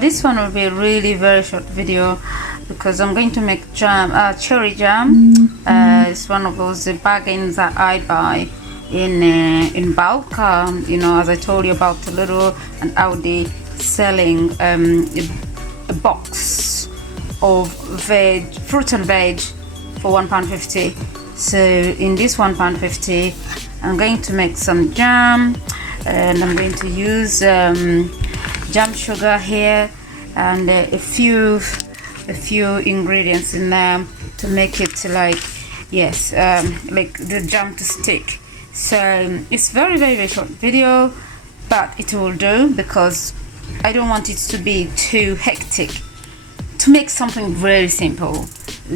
This one will be a really very short video because I'm going to make jam, cherry jam. It's one of those bargains that I buy in bulk. You know, as I told you about Lidl and Aldi selling a box of fruit and veg for £1.50. So in this £1.50, I'm going to make some jam, and I'm going to use jam sugar here and a few ingredients in there to make it like like the jam to stick. So it's very short video, but it will do because I don't want it to be too hectic. To make something very simple,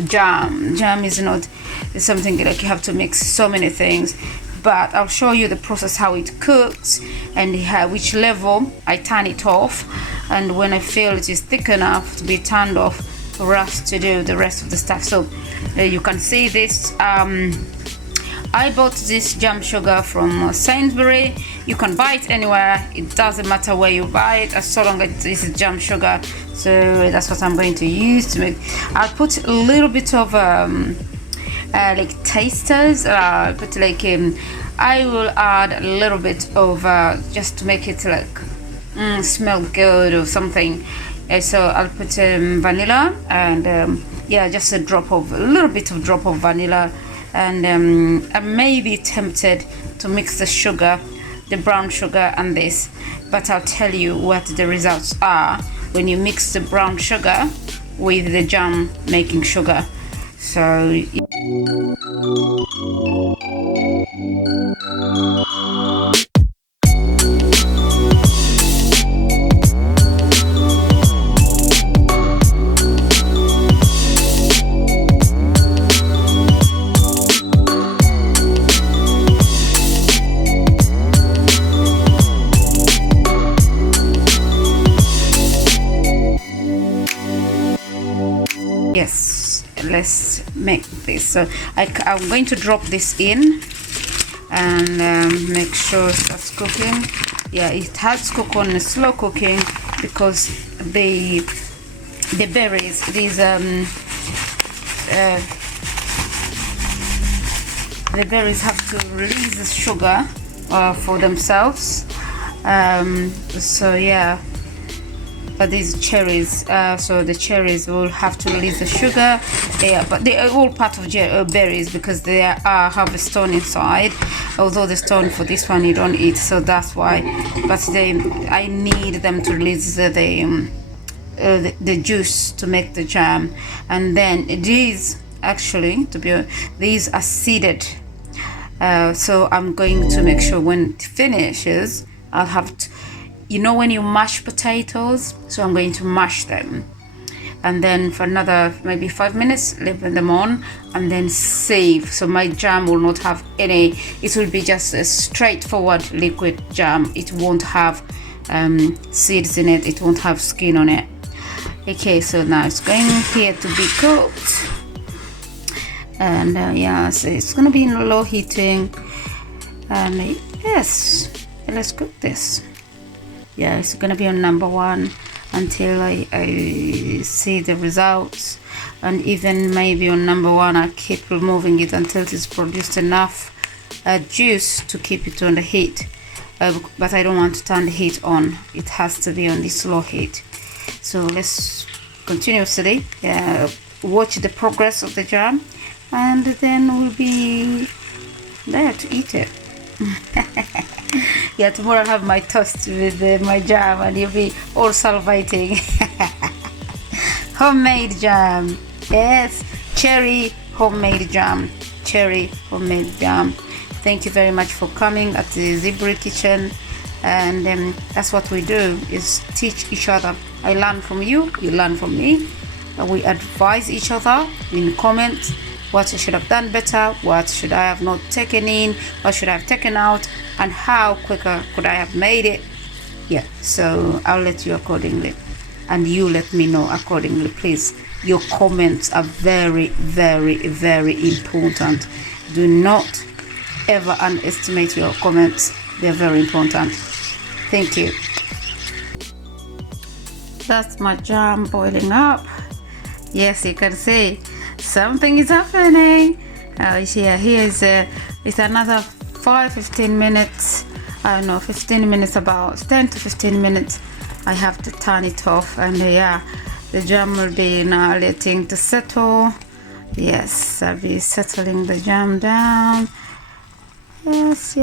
jam is not something like you have to mix so many things, but I'll show you the process, how it cooks and which level I turn it off, and when I feel it is thick enough to be turned off for us to do the rest of the stuff. So you can see this. I bought this jam sugar from Sainsbury. You can buy it anywhere, it doesn't matter where you buy it, as long as this is jam sugar. So that's what I'm going to use to make. I'll put a little bit of like tasters. But like I will add a little bit of just to make it like smell good or something. So I'll put vanilla and just a little bit of drop of vanilla. And I may be tempted to mix the sugar, the brown sugar and this, but I'll tell you what the results are when you mix the brown sugar with the jam making sugar. So yes, let's make this. So I'm going to drop this in and make sure it starts cooking. Yeah, it has to cook on slow cooking because the berries, these the berries have to release the sugar for themselves. So yeah, but these cherries, so the cherries will have to release the sugar. Yeah, but they are all part of berries because they have a stone inside, although the stone for this one you don't eat, so that's why. But I need them to release the juice to make the jam. And then these actually, these are seeded, so I'm going to make sure when it finishes I'll have to, you know, when you mash potatoes, so I'm going to mash them and then for another maybe 5 minutes leave them on and then save. So my jam will not have any, it will be just a straightforward liquid jam. It won't have seeds in it, it won't have skin on it. Okay, so now it's going here to be cooked, and so it's gonna be in low heating, and yes, let's cook this. Yeah, it's gonna be on number 1 until I see the results, and even maybe on number 1 I keep removing it until it's produced enough juice to keep it on the heat, but I don't want to turn the heat on, it has to be on this low heat. So let's continuously watch the progress of the jam, and then we'll be there to eat it. Yeah, tomorrow I'll have my toast with my jam and you'll be all salivating. Homemade jam, yes, cherry homemade jam. Thank you very much for coming at the Zibri Kitchen, and that's what we do, is teach each other. I learn from you, you learn from me, we advise each other in comments. What I should have done better, what should I have not taken in, what should I have taken out, and how quicker could I have made it. Yeah, so I'll let you accordingly, and you let me know accordingly, please. Your comments are very important. Do not ever underestimate your comments, they're very important. Thank you. That's my jam boiling up. Yes, you can see something is happening. Yeah, here's it's another 15 minutes. I don't know, 15 minutes, about 10 to 15 minutes. I have to turn it off, and yeah, the jam will be now letting to settle. Yes, I'll be settling the jam down. Yes.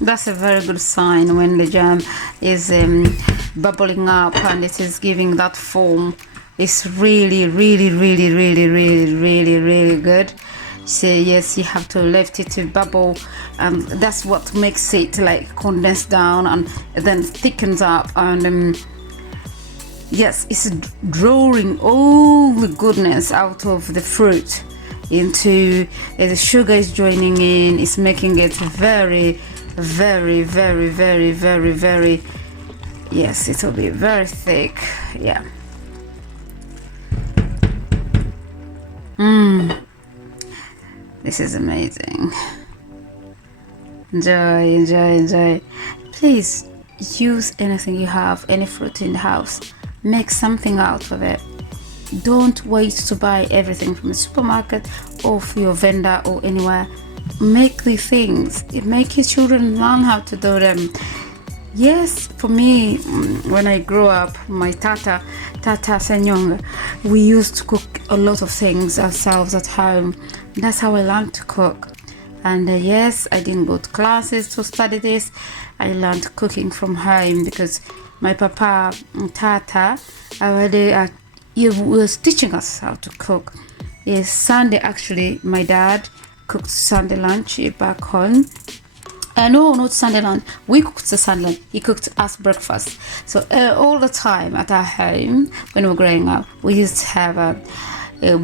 That's a very good sign when the jam is bubbling up and it is giving that foam. It's really good. So yes, you have to let it to bubble, and that's what makes it like condense down and then thickens up, and yes, it's drawing all the goodness out of the fruit into the sugar is joining in. It's making it very, yes, it will be very thick. Yeah. This is amazing. Enjoy. Please use anything you have, any fruit in the house. Make something out of it. Don't wait to buy everything from the supermarket or from your vendor or anywhere. Make the things. Make your children learn how to do them. Yes, for me, when I grew up, my tata Senyonga, we used to cook a lot of things ourselves at home. That's how I learned to cook. And yes, I didn't go to classes to study this. I learned cooking from home because my papa, tata, already he was teaching us how to cook. Yes, Sunday actually, my dad cooked Sunday lunch back home. No, not Sunday lunch. We cooked the Sunday lunch. He cooked us breakfast. So all the time at our home, when we were growing up, we used to have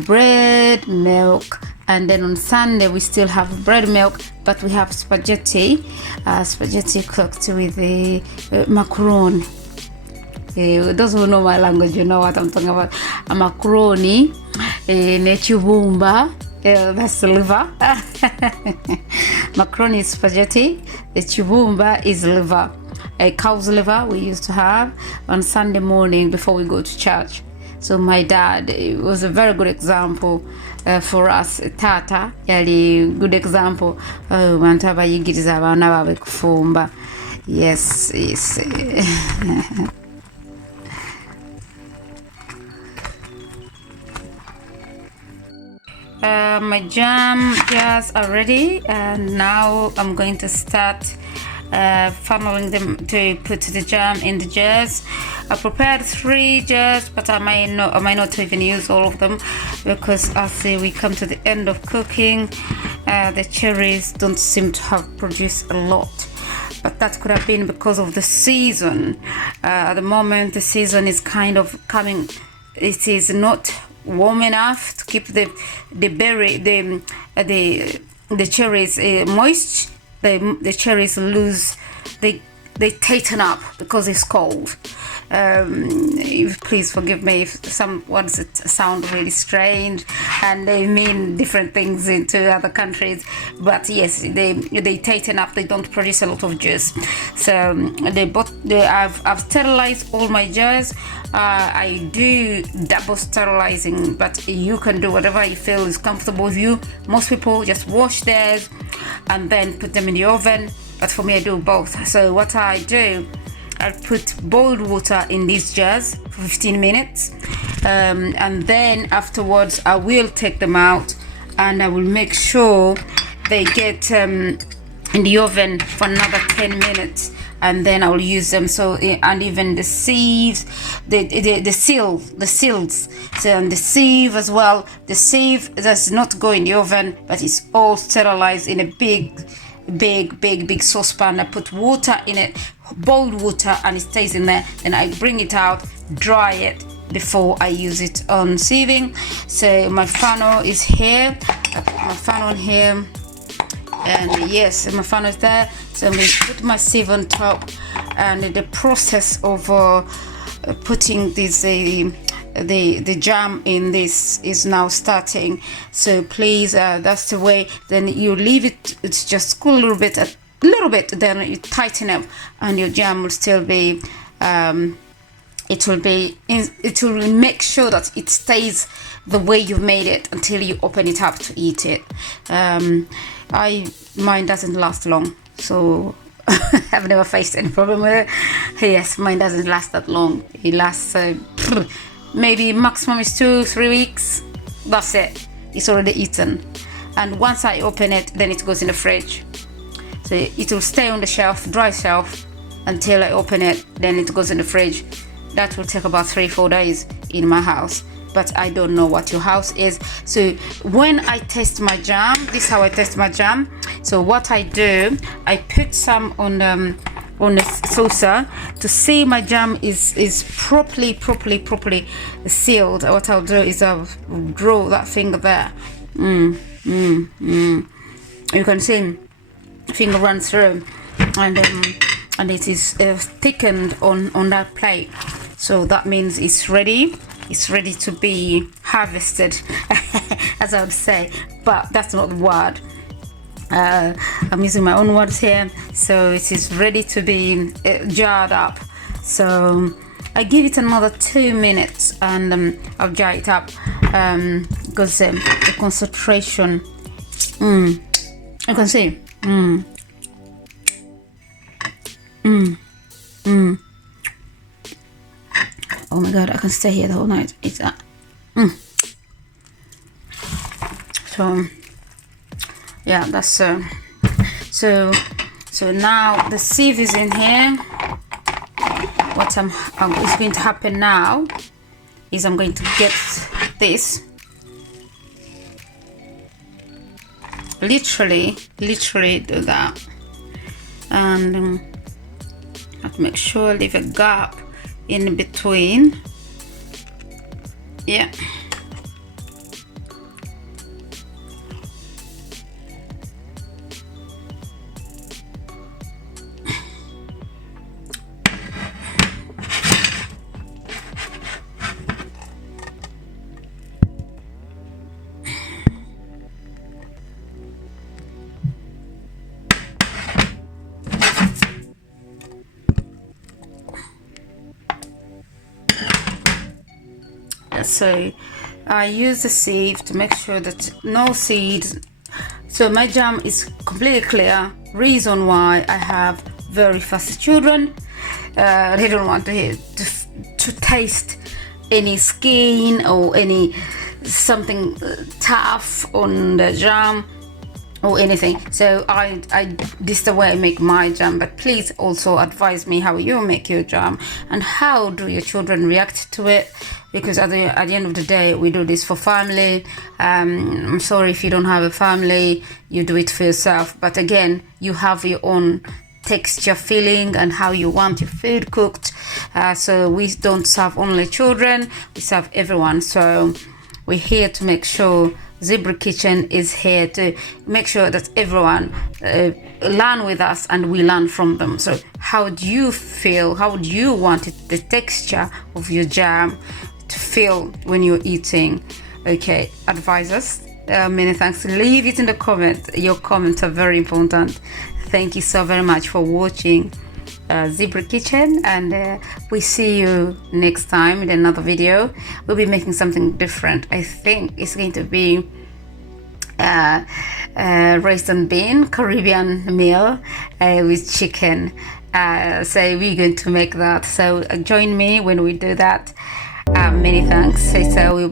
bread, milk, and then on Sunday we still have bread, milk, but we have spaghetti cooked with the macaroni. Those who know my language, you know what I'm talking about. A macaroni, nechubumba. That's the liver. Macaroni is spaghetti. The chibumba is liver. A cow's liver we used to have on Sunday morning before we go to church. So my dad, it was a very good example for us. Tata yali good example. Bantu abayigiriza abaana baabwe kufumba. Yes. My jam jars are ready, and now I'm going to start funneling them to put the jam in the jars. I prepared 3 jars, but I might not even use all of them because as we come to the end of cooking, the cherries don't seem to have produced a lot. But that could have been because of the season. At the moment, the season is kind of coming. It is not warm enough to keep the cherries moist. The cherries lose, they tighten up because it's cold. Please forgive me if some words sound really strange and they mean different things into other countries, but yes, they tighten up. They don't produce a lot of juice. So I've sterilized all my jars. I do double sterilizing, but you can do whatever you feel is comfortable with you. Most people just wash theirs and then put them in the oven, but for me I do both. So what I do, I put boiled water in these jars for 15 minutes, and then afterwards I will take them out and I will make sure they get in the oven for another 10 minutes, and then I will use them. So, and even the sieves, the seals, so, and the sieve as well. The sieve does not go in the oven, but it's all sterilized in a big saucepan. I put water in it, boiled water, and it stays in there. Then I bring it out, dry it before I use it on sieving. So my funnel is here. I put my funnel here, and yes, my funnel is there. So I'm going to put my sieve on top, and the process of putting this the jam in this is now starting. So please, that's the way. Then you leave it, it's just cool a little bit, then you tighten up, and your jam will still be it will make sure that it stays the way you've made it until you open it up to eat it. Mine doesn't last long, so I've never faced any problem with it. Yes, mine doesn't last that long. It lasts maybe maximum is 2-3 weeks. That's it. It's already eaten. And once I open it, then it goes in the fridge. So it will stay on the shelf, dry shelf, until I open it. Then it goes in the fridge. That will take about 3-4 days in my house, but I don't know what your house is. So when I test my jam, this is how I test my jam. So what I do, I put some on the saucer to see my jam is properly sealed. What I'll do is I'll draw that finger there. You can see finger runs through, and it is thickened on that plate. So that means it's ready to be harvested, as I would say, but that's not the word. I'm using my own words here. So it is ready to be jarred up. So I give it another 2 minutes, and I'll jar it up because the concentration, you can see. Oh my god, I can stay here the whole night. It's that. So yeah, that's so now the sieve is in here. What is going to happen now is I'm going to get this, literally do that, and I have to make sure I leave a gap in between. Yeah. So I use the sieve to make sure that no seeds. So my jam is completely clear. Reason why I have very fussy children. They don't want to taste any skin or any something tough on the jam or anything. So this is the way I make my jam, but please also advise me how you make your jam and how do your children react to it, because at the end of the day we do this for family. I'm sorry if you don't have a family, you do it for yourself, but again, you have your own texture, feeling, and how you want your food cooked. So we don't serve only children, we serve everyone. So we're here to make sure Zebra Kitchen is here to make sure that everyone learn with us and we learn from them. So how do you feel? How would you want it, the texture of your jam to feel when you're eating? Okay, advise us. Many thanks. Leave it in the comments. Your comments are very important. Thank you so very much for watching Zebra Kitchen, and we see you next time in another video. We'll be making something different. I think it's going to be rice and bean Caribbean meal with chicken. So we're going to make that. So join me when we do that. Many thanks. So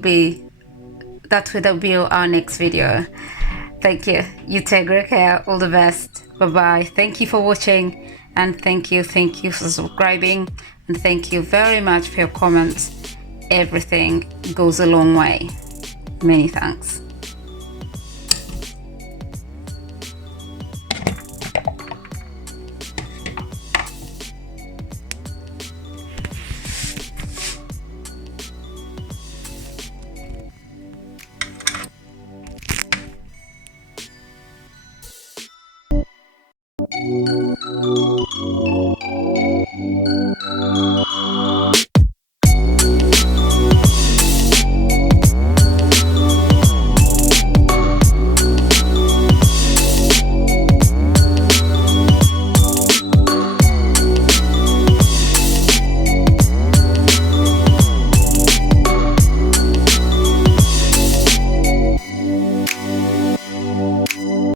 that'll be our next video. Thank you. You take great care. All the best. Bye bye. Thank you for watching, and thank you for subscribing, and thank you very much for your comments. Everything goes a long way. Many thanks.